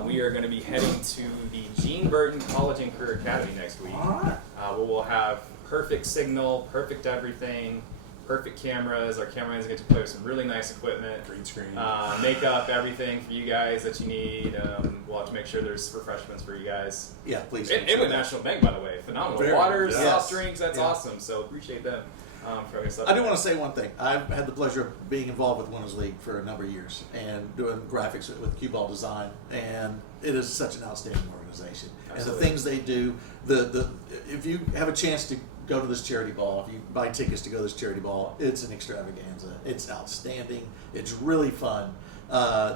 We are going to be heading to the Gene Burton College and Career Academy next week. Where we'll have perfect signal, perfect everything, perfect cameras. Our cameraman's get to play with some really nice equipment. Green screen. Makeup, everything for you guys that you need. We'll have to make sure there's refreshments for you guys. Yeah, please. And with National Bank, by the way. Phenomenal. Very, Water, yes. soft drinks, that's Yeah. awesome. So appreciate them for all your stuff. I do want to say one thing. I've had the pleasure of being involved with Winners League for a number of years and doing graphics with Cue Ball Design, and it is such an outstanding organization. Absolutely. And the things they do, if you have a chance to go to this charity ball, if you buy tickets to go to this charity ball, it's an extravaganza. It's outstanding. It's really fun.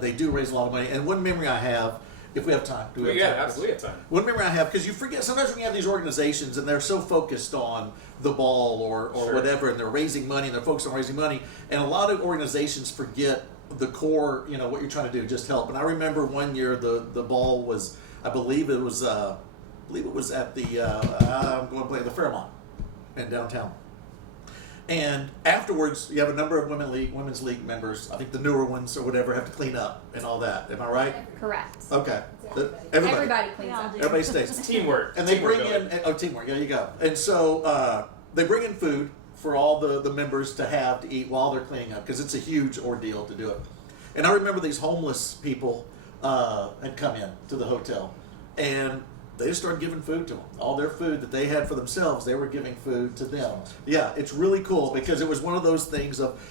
They do raise a lot of money. And one memory I have, if we have time, do we have time? Absolutely have time. One memory I have, because you forget, sometimes when you have these organizations and they're so focused on the ball or Sure. whatever, and they're raising money and they're focused on raising money, and a lot of organizations forget the core, what you're trying to do, just help. And I remember one year the ball was, I believe it was at the, I'm going to play the Fairmont in downtown. And afterwards, you have a number of women's league members. I think the newer ones or whatever have to clean up and all that. Am I right? Correct. Okay. Everybody cleans up. Everybody stays. It's teamwork. And they Teamwork, bring Billy. in teamwork. There you go. And so they bring in food for all the members to have to eat while they're cleaning up, because it's a huge ordeal to do it. And I remember these homeless people had come in to the hotel, and they just started giving food to them. All their food that they had for themselves, they were giving food to them. Yeah, it's really cool, because it was one of those things of,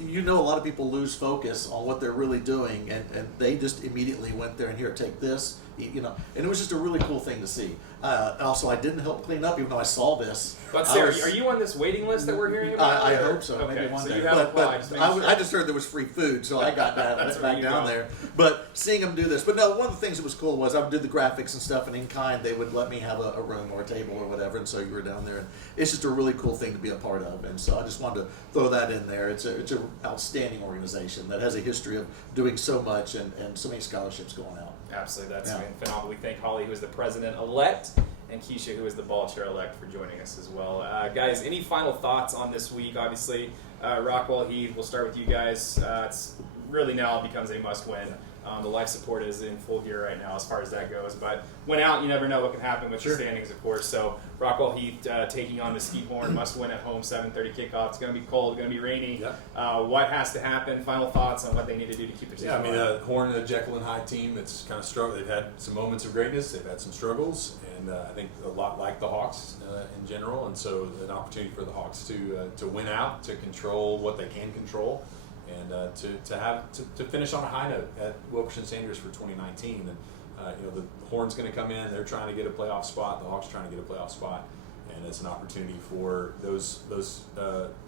a lot of people lose focus on what they're really doing, and they just immediately went there and here, take this, and it was just a really cool thing to see. Also, I didn't help clean up, even though I saw this. But Sarah, are you on this waiting list that we're hearing about? I hope so. Okay, Maybe one so day. you have applied. But I just heard there was free food, so I got That's where back you down go. there. But seeing them do this. But no, one of the things that was cool was I would do the graphics and stuff, and in kind they would let me have a room or a table or whatever, and so you were down there. And it's just a really cool thing to be a part of. And so I just wanted to throw that in there. It's an outstanding organization that has a history of doing so much and so many scholarships going out. Absolutely, that's Yeah. phenomenal. We thank Holly, who is the president-elect, and Keisha, who is the ball chair-elect, for joining us as well. Guys, any final thoughts on this week? Obviously, Rockwall Heath, we'll start with you guys. It's really now becomes a must-win. The life support is in full gear right now as far as that goes. But when out, you never know what can happen with the standings, of course. So Rockwall Heath taking on the Skeethorn, must win at home, 7:30 kickoff. It's going to be cold, it's going to be rainy. Yep. What has to happen? Final thoughts on what they need to do to keep their season alive? Horn and a Jekyll and Hyde team that's kind of struggled. They've had some moments of greatness. They've had some struggles, and I think a lot like the Hawks in general. And so an opportunity for the Hawks to win out, to control what they can control, and to finish on a high note at Wilkerson Sanders for 2019. And the Horn's going to come in. They're trying to get a playoff spot. The Hawks trying to get a playoff spot, and it's an opportunity for those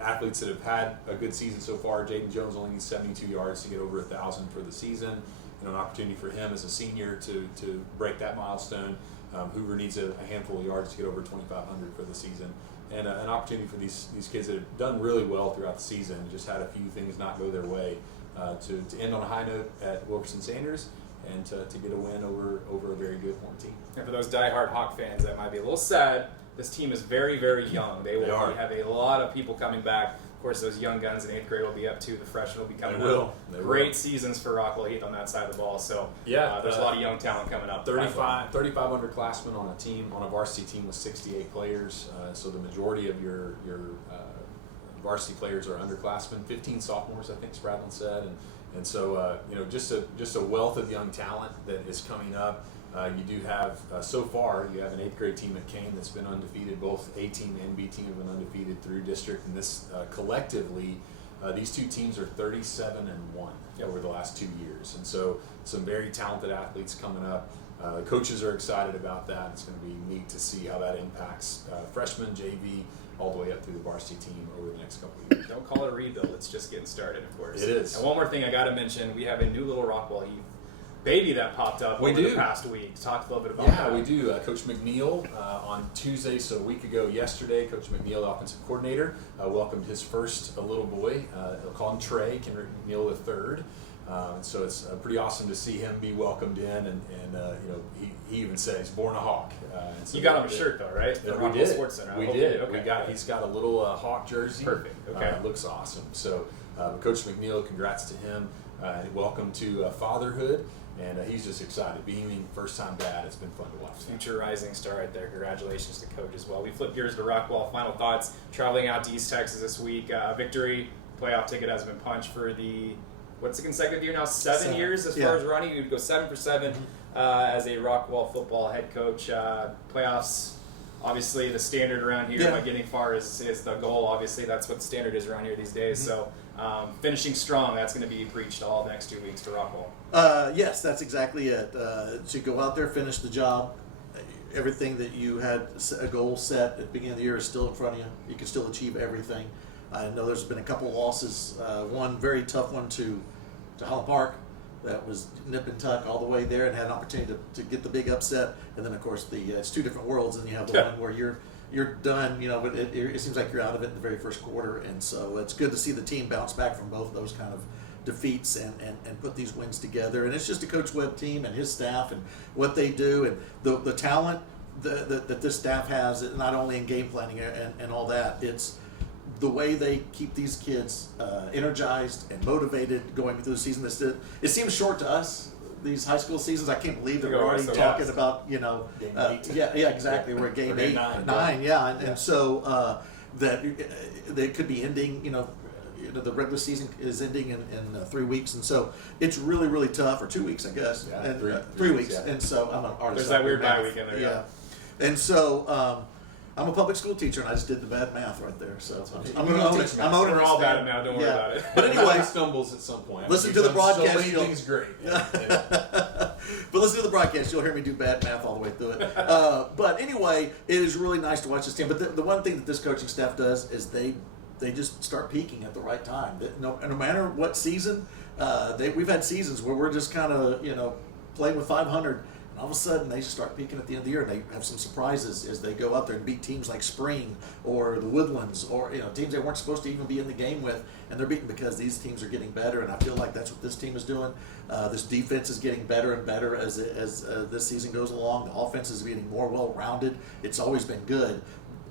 athletes that have had a good season so far. Jaden Jones only needs 72 yards to get over 1,000 for the season. An opportunity for him as a senior to break that milestone. Hoover needs a handful of yards to get over 2,500 for the season. And an opportunity for these kids that have done really well throughout the season, just had a few things not go their way, to end on a high note at Wilkerson Sanders, and to get a win over a very good Horn team. And for those diehard Hawk fans, that might be a little sad. This team is very, very young. They have a lot of people coming back. Of course, those young guns in 8th grade will be up too. The freshmen will be coming up. Great seasons for Rockwall Heath on that side of the ball. So there's a lot of young talent coming up. 35 underclassmen on a team, on a varsity team with 68 players. So the majority of your varsity players are underclassmen. 15 sophomores, I think Spradlin said, and so just a wealth of young talent that is coming up. You do have, so far, you have an 8th grade team at Kane that's been undefeated. Both A team and B team have been undefeated through district. And this, collectively, these two teams are 37-1 over the last 2 years. And so some very talented athletes coming up. Coaches are excited about that. It's going to be neat to see how that impacts freshmen, JV, all the way up through the varsity team over the next couple of years. Don't call it a rebuild. It's just getting started, of course. It is. And one more thing I got to mention. We have a new little Rockwall Heath baby that popped up over the past week. Talk a little bit about that. Yeah, we do. Coach McNeil on Tuesday, so a week ago yesterday, Coach McNeil, the offensive coordinator, welcomed his first little boy. He'll call him Trey, Kendrick McNeil III. And so it's pretty awesome to see him be welcomed in, and he even said he's born a Hawk. And so You got him a shirt though, right? Yeah, The we Rockwall did. Sportscenter. We Okay, did. okay. He's got a little Hawk jersey. Perfect. Okay. It looks awesome. So, Coach McNeil, congrats to him. Welcome to fatherhood, and he's just excited. Being first-time dad, it's been fun to watch. Future rising star right there. Congratulations to Coach as well. We flip gears to Rockwall. Final thoughts. Traveling out to East Texas this week. Victory. Playoff ticket has been punched for what's the consecutive year now? 7 years as far as running. You'd go 7 for 7 as a Rockwall football head coach. Playoffs, obviously the standard around here by getting far is the goal. Obviously that's what the standard is around here these days. So finishing strong, that's going to be preached all the next 2 weeks for Rockwall. Yes, that's exactly it. To go out there, finish the job. Everything that you had a goal set at the beginning of the year is still in front of you. You can still achieve everything. I know there's been a couple losses. One very tough one to Holland Park. That was nip and tuck all the way there, and had an opportunity to get the big upset. And then, of course, it's two different worlds, and you have the one where you're done. But it seems like you're out of it in the very first quarter. And so it's good to see the team bounce back from both of those kind of defeats and put these wins together. And it's just a Coach Webb team and his staff and what they do and the talent that this staff has, not only in game planning and all that. It's the way they keep these kids energized and motivated going through the season. It seems short to us, these high school seasons. I can't believe that we're already talking about, Game 8. Yeah, exactly. We're at game 8, 9, and so that they could be ending, the regular season is ending in 3 weeks, and so it's really, really tough, or 2 weeks, I guess, Yeah, and 3 weeks. yeah. And so I'm an artist. There's that weird bye weekend there. Yeah. And so I'm a public school teacher, and I just did the bad math right there. So I'm going to own it. I'm owning it. We're all bad at math. Don't worry about it. But anyway, stumbles at some point. Listen to the broadcast. So many things great. But listen to the broadcast. You'll hear me do bad math all the way through it. But anyway, it is really nice to watch this team. But the one thing that this coaching staff does is they just start peaking at the right time. No matter what season, we've had seasons where we're just kind of playing with 500. All of a sudden, they start peaking at the end of the year, and they have some surprises as they go out there and beat teams like Spring or the Woodlands, or teams they weren't supposed to even be in the game with, and they're beaten because these teams are getting better. And I feel like that's what this team is doing. This defense is getting better and better as this season goes along. The offense is getting more well-rounded. It's always been good,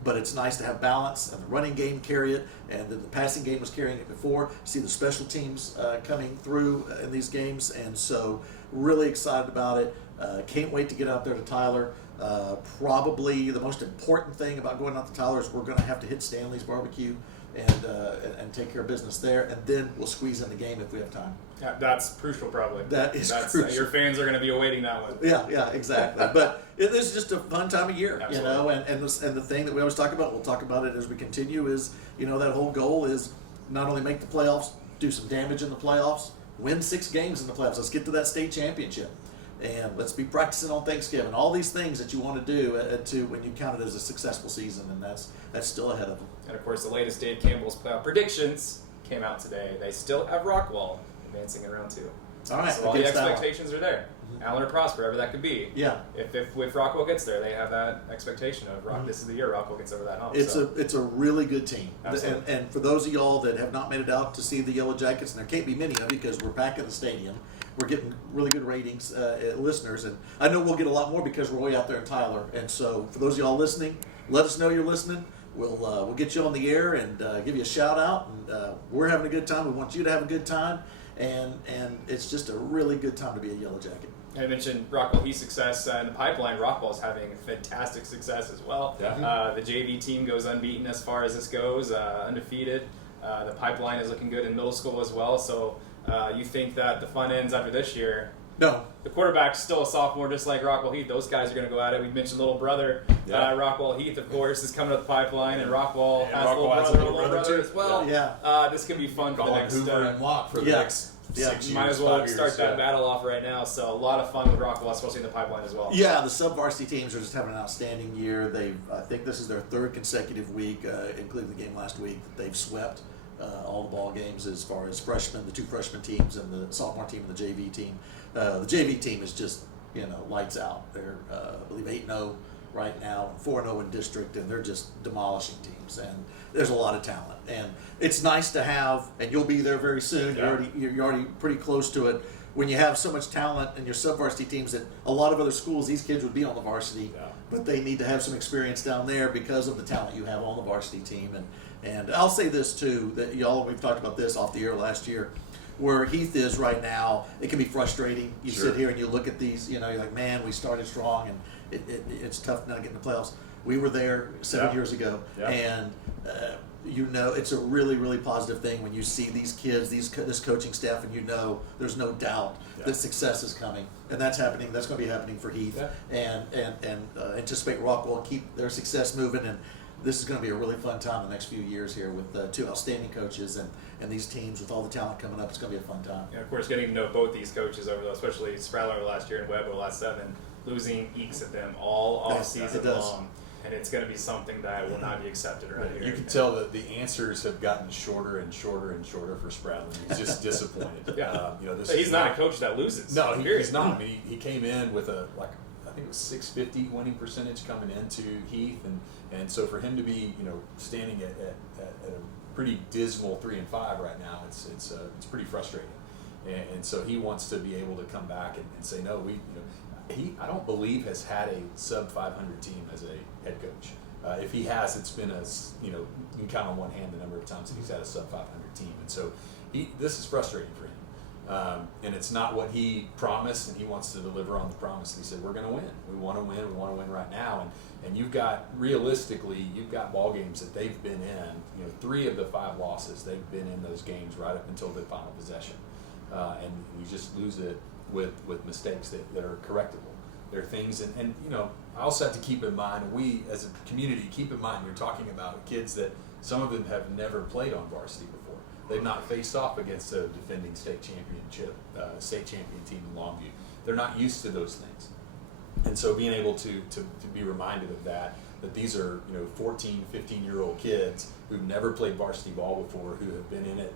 but it's nice to have balance, and the running game carry it, and the passing game was carrying it before. See the special teams coming through in these games, and so really excited about it. Can't wait to get out there to Tyler. Probably the most important thing about going out to Tyler is we're going to have to hit Stanley's Barbecue and take care of business there, and then we'll squeeze in the game if we have time. Yeah, that's crucial, probably. That's crucial. Your fans are going to be awaiting that one. Yeah, exactly. But this is just a fun time of year, Absolutely. and the thing that we always talk about, we'll talk about it as we continue, is that whole goal is not only make the playoffs, do some damage in the playoffs, win 6 games in the playoffs. Let's get to that state championship. And let's be practicing on Thanksgiving. All these things that you want to do when you count it as a successful season, and that's still ahead of them. And of course, the latest Dave Campbell's playoff predictions came out today. They still have Rockwall advancing in round 2. All right, so all the expectations are there. Allen or Prosper, wherever that could be. Yeah. If Rockwall gets there, they have that expectation of this is the year Rockwall gets over that hump. It's a really good team. Absolutely. And for those of y'all that have not made it out to see the Yellow Jackets, and there can't be many of you because we're back at the stadium. We're getting really good ratings, listeners, and I know we'll get a lot more because we're way out there in Tyler. And so, for those of y'all listening, let us know you're listening. We'll get you on the air and give you a shout out. And we're having a good time. We want you to have a good time, and it's just a really good time to be a Yellow Jacket. I mentioned Rockwall Heath success in the pipeline. Rockwall's having fantastic success as well. Yeah. The JV team goes unbeaten as far as this goes, undefeated. The pipeline is looking good in middle school as well. So. You think that the fun ends after this year? No. The quarterback's still a sophomore, just like Rockwall Heath. Those guys are going to go at it. We mentioned little brother. Rockwall Heath, of course, is coming up the pipeline, and Rockwall has a little brother as well. Yeah. This could be fun for the Colin next. Hoover and Watt for the next 6 years. Might as well 5 start years, that battle off right now. So a lot of fun with Rockwall, especially in the pipeline as well. Yeah, the sub-varsity teams are just having an outstanding year. I think this is their 3rd consecutive week, including the game last week, that they've swept all the ball games as far as freshmen, the 2 freshman teams, and the sophomore team and the JV team. The JV team is just lights out. They're I believe 8-0 right now, 4-0 in district, and they're just demolishing teams. And there's a lot of talent, and it's nice to have. And you'll be there very soon. Yeah. You're already pretty close to it. When you have so much talent in your sub-varsity teams that a lot of other schools, these kids would be on the varsity, but they need to have some experience down there because of the talent you have on the varsity team. And I'll say this too, that we've talked about this off the air last year, where Heath is right now, it can be frustrating. You sit here and you look at these, you're like, man, we started strong, and it's tough now to get in the playoffs. We were there 7 years ago, and it's a really, really positive thing when you see these kids, this coaching staff, and there's no doubt that success is coming, and that's happening. That's going to be happening for Heath, and anticipate Rockwall keep their success moving, and this is going to be a really fun time the next few years here with two outstanding coaches and these teams with all the talent coming up. It's going to be a fun time. And of course, getting to know both these coaches especially Sprattler last year and Webb over the last 7, losing eeks at them all off season long. And it's going to be something that will not be accepted right here. You can tell that the answers have gotten shorter and shorter and shorter for Spratlin. He's just disappointed. He's not a coach that loses. No, he's not. I mean, he came in with I think it was 650 winning percentage coming into Heath, and so for him to be standing at a pretty dismal 3-5 right now, it's pretty frustrating. And so he wants to be able to come back and say, no, I don't believe has had a sub 500 team as a head coach. If he has, it's been you can count on one hand the number of times that he's had a sub 500 team, and so this is frustrating for him. And it's not what he promised, and he wants to deliver on the promise. He said, we're going to win. We want to win. We want to win right now. And you've got ball games that they've been in. 3 of the 5 losses, they've been in those games right up until the final possession. And you just lose it with mistakes that are correctable. There are things, and I also have to keep in mind, we as a community keep in mind, you're talking about kids that some of them have never played on varsity before. They've not faced off against a defending state champion team in Longview. They're not used to those things, and so being able to be reminded of that these are 14, 15-year-old kids who've never played varsity ball before, who have been in it,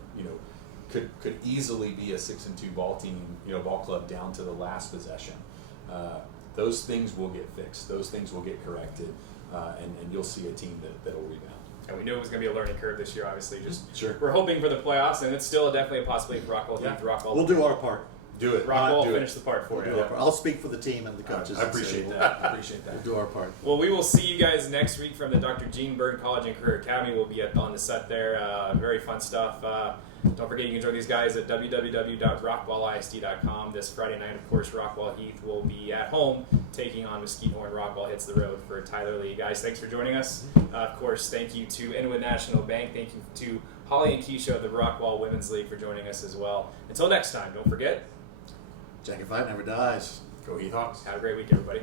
could easily be a 6-2 ball team, ball club down to the last possession. Those things will get fixed. Those things will get corrected, and you'll see a team that'll rebound. And we knew it was going to be a learning curve this year, obviously. We're hoping for the playoffs, and it's still definitely a possibility for Rockwall. Rockwall. We'll do our part. Do it. Rockwall will finish the part for you. I'll speak for the team and the coaches. I appreciate that. We'll do our part. Well, we will see you guys next week from the Dr. Gene Burton College and Career Academy. We'll be on the set there. Very fun stuff. Don't forget you can join these guys at www.rockwallisd.com. This Friday night, of course, Rockwall Heath will be at home taking on Mesquite Horn. Rockwall hits the road for Tyler Lee. Guys, thanks for joining us. Of course, thank you to Inwood National Bank. Thank you to Holly and Keisha of the Rockwall Women's League for joining us as well. Until next time, don't forget, Jacket Fight never dies. Go Heath Hawks. Have a great week, everybody.